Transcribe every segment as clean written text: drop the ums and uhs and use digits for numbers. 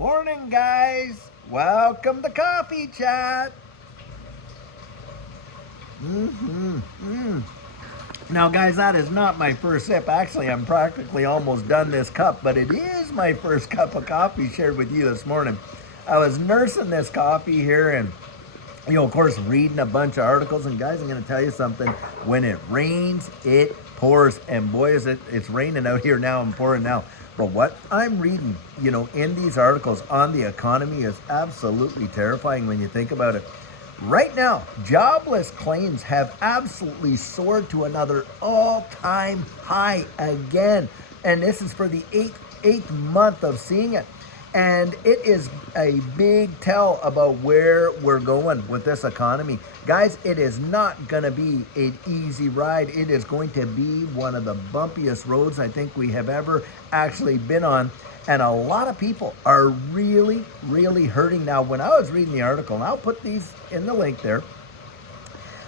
Morning, guys. Welcome to Coffee Chat. Now, guys, that is not my first sip. Actually, I'm practically almost done this cup, but it is my first cup of coffee shared with you this morning. I was nursing this coffee here and of course, reading a bunch of articles. And guys, I'm going to tell you something. When it rains, it pours. And boy, it's raining out here now and pouring now. But what I'm reading, in these articles on the economy is absolutely terrifying when you think about it. Right now, jobless claims have absolutely soared to another all-time high again. And this is for the eighth month of seeing it. And it is a big tell about where we're going with this economy. Guys, it is not going to be an easy ride. It is going to be one of the bumpiest roads I think we have ever actually been on. And a lot of people are really, really hurting. Now, when I was reading the article, and I'll put these in the link there,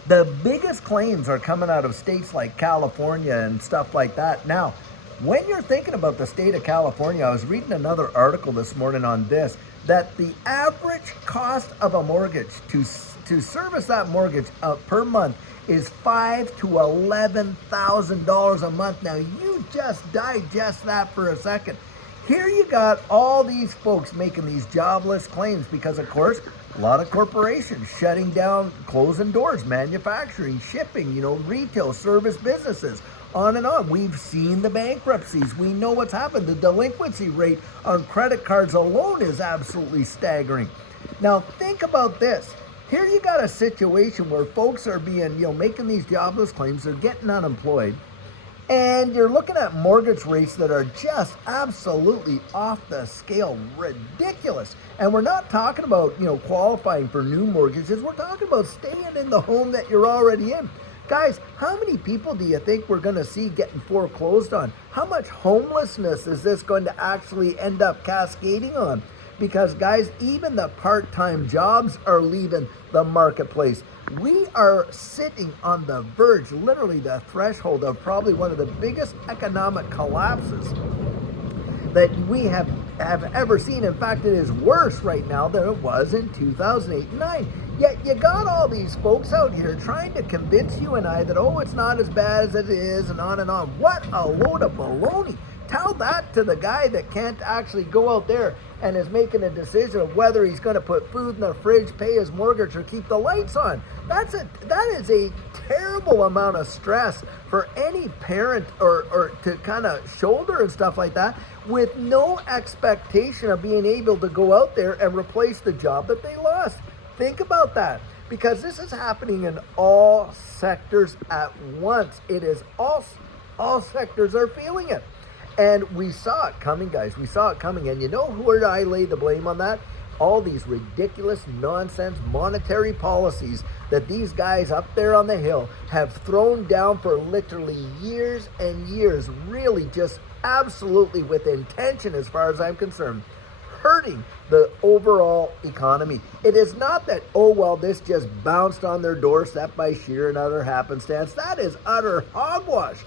the biggest claims are coming out of states like California and stuff like that. Now, when you're thinking about the state of California, I was reading another article this morning on this, that the average cost of a mortgage to service that mortgage per month is $5,000 to $11,000 a month. Now, you just digest that for a second. Here you got all these folks making these jobless claims because, of course, a lot of corporations shutting down, closing doors, manufacturing, shipping, retail, service businesses, on and on. We've seen the bankruptcies. We know what's happened. The delinquency rate on credit cards alone is absolutely staggering. Now, think about this. Here you got a situation where folks are being, making these jobless claims. They're getting unemployed. And you're looking at mortgage rates that are just absolutely off the scale, ridiculous. And we're not talking about, qualifying for new mortgages. We're talking about staying in the home that you're already in. Guys, how many people do you think we're going to see getting foreclosed on? How much homelessness is this going to actually end up cascading on? Because, guys, even the part-time jobs are leaving the marketplace. We are sitting on the verge, literally the threshold of probably one of the biggest economic collapses that we have ever seen. In fact, it is worse right now than it was in 2008 and 9. Yet you got all these folks out here trying to convince you and I that, it's not as bad as it is, and on and on. What a load of baloney. Tell that to the guy that can't actually go out there and is making a decision of whether he's going to put food in the fridge, pay his mortgage, or keep the lights on. That is a terrible amount of stress for any parent or to kind of shoulder and stuff like that, with no expectation of being able to go out there and replace the job that they lost. Think about that, because this is happening in all sectors at once. It is all sectors are feeling it. And we saw it coming, guys. We saw it coming. And you know where I lay the blame on that? All these ridiculous nonsense monetary policies that these guys up there on the Hill have thrown down for literally years and years, really just absolutely with intention, as far as I'm concerned, hurting the overall economy. It is not that, this just bounced on their doorstep by sheer and utter happenstance. That is utter hogwash.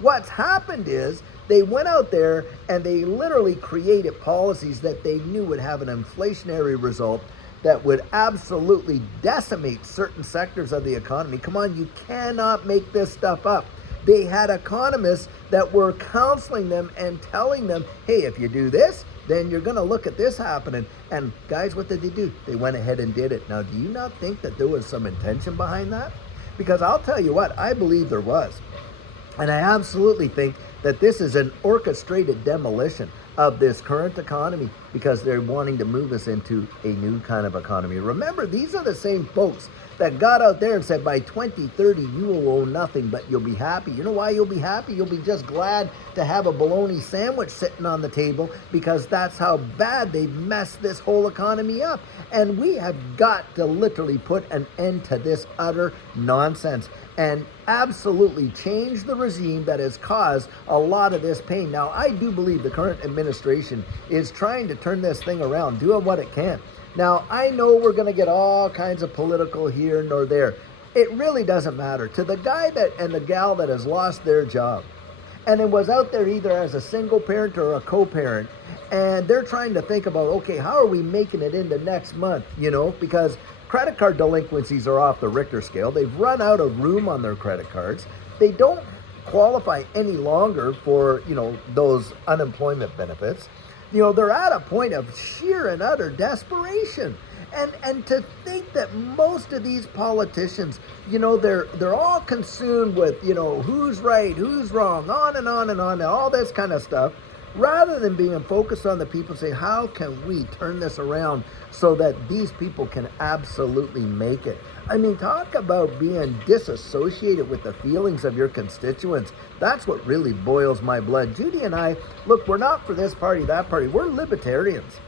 What's happened is they went out there and they literally created policies that they knew would have an inflationary result that would absolutely decimate certain sectors of the economy. Come on, you cannot make this stuff up. They had economists that were counseling them and telling them, hey, if you do this, then you're going to look at this happening. And guys, what did they do? They went ahead and did it. Now, do you not think that there was some intention behind that? Because I'll tell you what, I believe there was. And I absolutely think that this is an orchestrated demolition of this current economy, because they're wanting to move us into a new kind of economy. Remember, these are the same folks that got out there and said by 2030 you will own nothing, but you'll be happy. You know why you'll be happy? You'll be just glad to have a bologna sandwich sitting on the table, because that's how bad they've messed this whole economy up. And we have got to literally put an end to this utter nonsense and absolutely change the regime that has caused a lot of this pain. Now, I do believe the current administration is trying to turn this thing around, doing what it can. Now, I know we're going to get all kinds of political here nor there. It really doesn't matter. To the guy that and the gal that has lost their job and it was out there either as a single parent or a co-parent, and they're trying to think about, okay, how are we making it into next month, because credit card delinquencies are off the Richter scale. They've run out of room on their credit cards. They don't qualify any longer for, those unemployment benefits. They're at a point of sheer and utter desperation. And to think that most of these politicians, they're all consumed with, who's right, who's wrong, on and on and on, and all this kind of stuff, rather than being focused on the people, say, how can we turn this around so that these people can absolutely make it? I mean, talk about being disassociated with the feelings of your constituents. That's what really boils my blood. Judy and I, look, we're not for this party, that party. We're libertarians.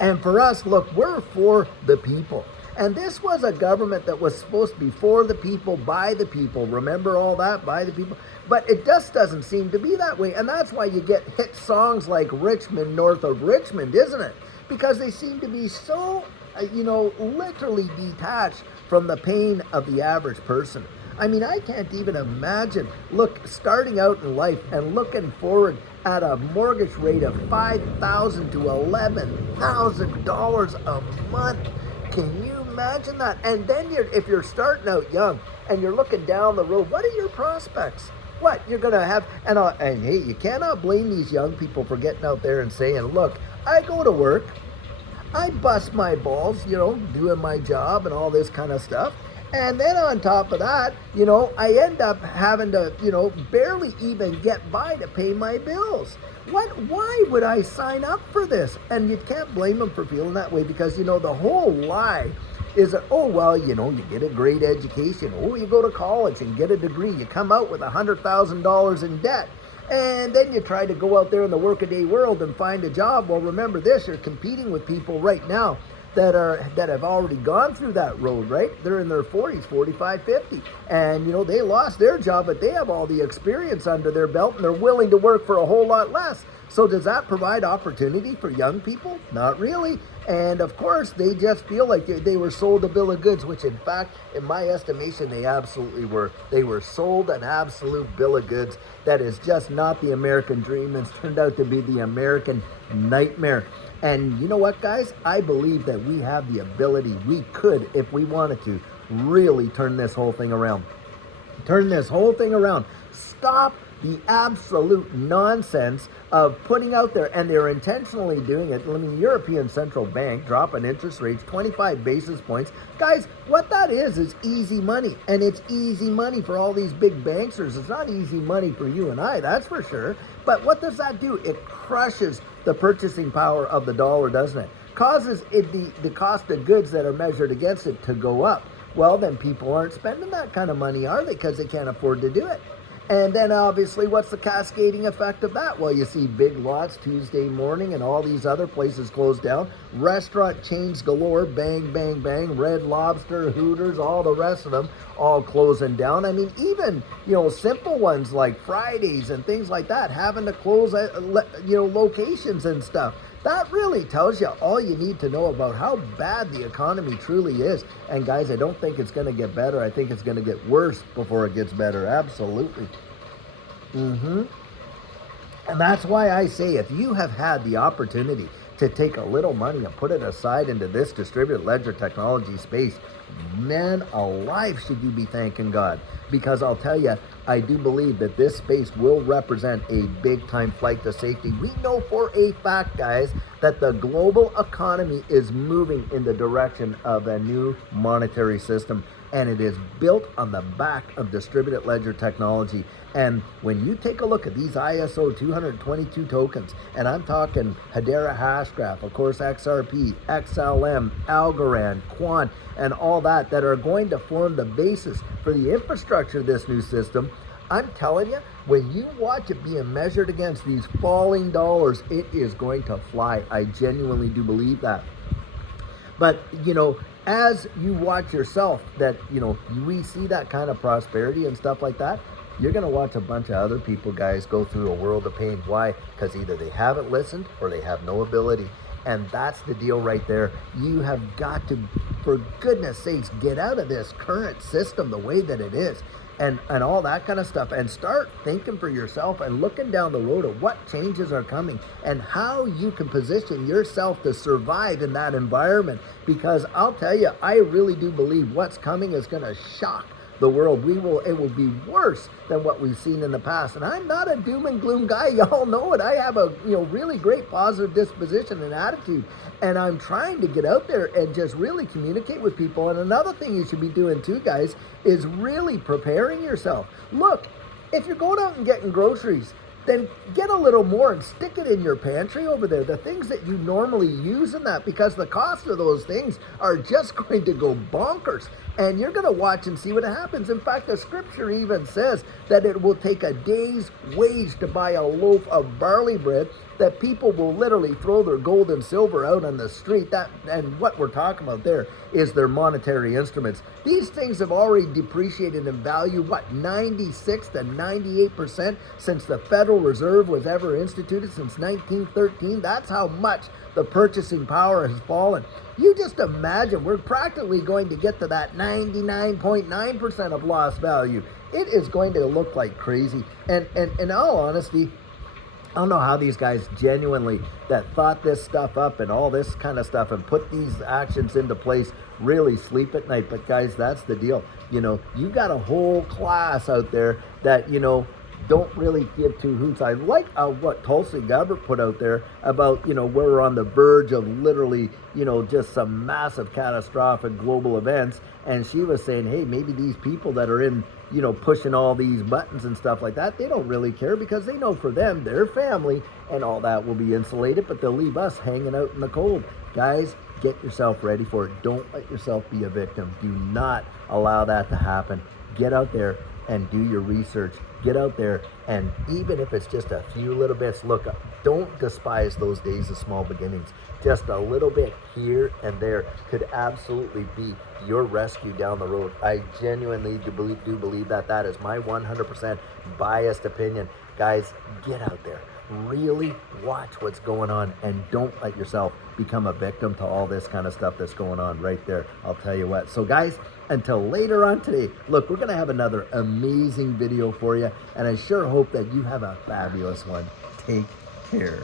And for us, look, we're for the people. And this was a government that was supposed to be for the people, by the people. Remember all that, by the people? But it just doesn't seem to be that way. And that's why you get hit songs like Richmond, North of Richmond, isn't it? Because they seem to be so, literally detached from the pain of the average person. I mean, I can't even imagine, look, starting out in life and looking forward at a mortgage rate of $5,000 to $11,000 a month. Can you imagine that? And then if you're starting out young and you're looking down the road, what are your prospects? What you're going to have? And hey, you cannot blame these young people for getting out there and saying, look, I go to work, I bust my balls, doing my job and all this kind of stuff. And then on top of that, I end up having to, barely even get by to pay my bills. Why would I sign up for this? And you can't blame them for feeling that way, because, the whole lie is that, oh, well, you get a great education. Oh, you go to college and get a degree. You come out with $100,000 in debt. And then you try to go out there in the workaday world and find a job. Well, remember this, you're competing with people right now that have already gone through that road, right? They're in their 40s, 45, 50. And, they lost their job, but they have all the experience under their belt and they're willing to work for a whole lot less. So does that provide opportunity for young people? Not really. And of course, they just feel like they were sold a bill of goods, which in fact, in my estimation, they absolutely were. They were sold an absolute bill of goods that is just not the American dream. It's turned out to be the American nightmare. And you know what, guys? I believe that we have the ability, we could, if we wanted to, really turn this whole thing around. Turn this whole thing around. Stop the absolute nonsense of putting out there, and they're intentionally doing it. I mean, European Central Bank dropping interest rates 25 basis points. Guys, what that is easy money. And it's easy money for all these big banksters. It's not easy money for you and I, that's for sure. But what does that do? It crushes the purchasing power of the dollar, doesn't it? Causes the cost of goods that are measured against it to go up. Well, then people aren't spending that kind of money, are they? Because they can't afford to do it. And then obviously, what's the cascading effect of that? Well, you see big lots Tuesday morning and all these other places closed down. Restaurant chains galore, bang, bang, bang. Red Lobster, Hooters, all the rest of them all closing down. I mean, even, simple ones like Fridays and things like that, having to close, locations and stuff. That really tells you all you need to know about how bad the economy truly is. And guys, I don't think it's going to get better. I think it's going to get worse before it gets better. Absolutely. And that's why I say, if you have had the opportunity to take a little money and put it aside into this distributed ledger technology space, man alive, should you be thanking God. Because I'll tell you, I do believe that this space will represent a big time flight to safety. We know for a fact, guys, that the global economy is moving in the direction of a new monetary system, and it is built on the back of distributed ledger technology. And when you take a look at these ISO 222 tokens, and I'm talking Hedera Hashgraph, of course XRP, XLM, Algorand, Quant, and all that are going to form the basis for the infrastructure of this new system, I'm telling you, when you watch it being measured against these falling dollars, it is going to fly. I genuinely do believe that. But, as you watch yourself that, we see that kind of prosperity and stuff like that, you're going to watch a bunch of other people, guys, go through a world of pain. Why? Because either they haven't listened or they have no ability. And that's the deal right there. You have got to for goodness sakes, get out of this current system the way that it is. And all that kind of stuff, and start thinking for yourself and looking down the road of what changes are coming and how you can position yourself to survive in that environment. Because I'll tell you, I really do believe what's coming is going to shock the world. It will be worse than what we've seen in the past. And I'm not a doom and gloom guy. Y'all know it. I have a really great positive disposition and attitude. And I'm trying to get out there and just really communicate with people. And another thing you should be doing too, guys, is really preparing yourself. Look, if you're going out and getting groceries, then get a little more and stick it in your pantry over there. The things that you normally use in that, because the cost of those things are just going to go bonkers. And you're going to watch and see what happens. In fact, the scripture even says that it will take a day's wage to buy a loaf of barley bread, that people will literally throw their gold and silver out on the street. And what we're talking about there is their monetary instruments. These things have already depreciated in value, 96 to 98% since the Federal Reserve was ever instituted, since 1913. That's how much the purchasing power has fallen. You just imagine, we're practically going to get to that 99.9% of lost value. It is going to look like crazy. And in all honesty, I don't know how these guys genuinely that thought this stuff up and all this kind of stuff and put these actions into place really sleep at night. But guys, that's the deal. You got a whole class out there that, don't really give two hoots. I like what Tulsi Gabbard put out there about, we're on the verge of literally, just some massive catastrophic global events. And she was saying, hey, maybe these people that are in, pushing all these buttons and stuff like that, they don't really care, because they know for them, their family and all that will be insulated, but they'll leave us hanging out in the cold. Guys, get yourself ready for it. Don't let yourself be a victim. Do not allow that to happen. Get out there and do your research. Get out there, and even if it's just a few little bits, look, don't despise those days of small beginnings. Just a little bit here and there could absolutely be your rescue down the road. I genuinely do believe that. That is my 100% biased opinion. Guys, get out there. Really watch what's going on, and don't let yourself become a victim to all this kind of stuff that's going on right there. I'll tell you what. So guys, until later on today, look, we're going to have another amazing video for you, and I sure hope that you have a fabulous one. Take care.